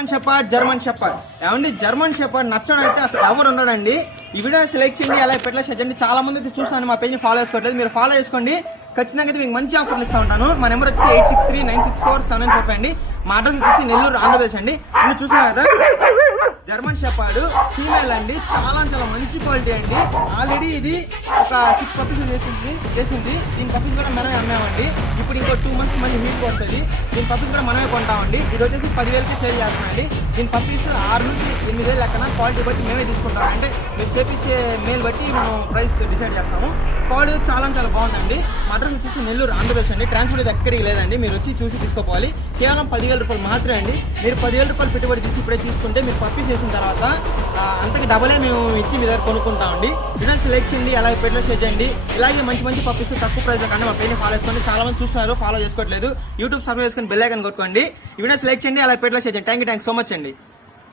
German shepherd ఏమండి, German shepherd నచ్చడం అయితే అసలు ఎవరు ఉండడండి. ఈ వీడియో సెలెక్ట్ చేయండి, అలా పెట్టలే చేయండి. చాలా మంది అయితే చూస్తాను, మా పేజ్ని ఫాలో చేసుకోవట్లేదు. మీరు ఫాలో చేసుకోండి, ఖచ్చితంగా అయితే మీకు మంచి ఆఫర్లు ఇస్తూ ఉంటాను. మా నెంబర్ వచ్చి 8639647945 అండి. మా అడ్రస్ వచ్చేసి నెల్లూరు, ఆంధ్రప్రదేశ్ అండి. మీరు చూసినా కదా, జర్మన్ షెపర్డ్ ఫీమేల్ అండి, చాలా చాలా మంచి క్వాలిటీ అండి. ఆల్రెడీ ఇది ఒక 6 పప్పీస్ చేసింది. దీని పప్పీస్ కూడా మనమే అమ్మామండి. ఇప్పుడు ఇంకో 2 months మళ్ళీ మీట్కి వస్తుంది. దీని పప్పీస్ కూడా మనమే కొంటామండి. ఇది వచ్చేసి 10,000కి సేల్ చేస్తున్నామండి. దీని పప్పీస్ 6 నుంచి 8,000 లెక్కన క్వాలిటీ బట్టి మేమే తీసుకుంటాం. అంటే మీరు చేపించే మేల్ బట్టి మనం ప్రైస్ డిసైడ్ చేస్తాము. క్వాలిటీ చాలా చాలా బాగుందండి. మా అడ్రస్ వచ్చేసి నెల్లూరు, ఆంధ్రప్రదేశ్ అండి. ట్రాన్స్పోర్ట్ ఎక్కడికి లేదండి, మీరు వచ్చి చూసి తీసుకోవాలి. కేవలం 10,000 రూపాయలు మాత్రమే అండి. మీరు 10,000 రూపాయలు పెట్టుబడి చేసి ఇప్పుడే తీసుకుంటే మీరు పప్పీస్ చేసిన తర్వాత అంతకి డబలే మేము ఇచ్చి మీ దగ్గర కొనుక్కుంటామండి. వీడియో సెలెక్ట్ చేయండి, అలాగే పెట్టలో షేర్ చేయండి. ఇలాగే మంచి మంచి పప్పీస్ తక్కువ ప్రైస్ కానీ మా పేజ్ని ఫాలో చేసుకోండి. చాలా మంది చూస్తున్నారు, ఫాలో చేసుకోవట్లేదు. యూట్యూబ్ సబ్స్క్రైబ్ చేసుకొని బెల్ ఐకాన్ కొట్టుకోండి. ఈ వీడియో సెలెక్ట్ చేయండి, అలాగే పెట్టలో షేర్ చేయండి. థ్యాంక్ యూ సో మచ్ అండి.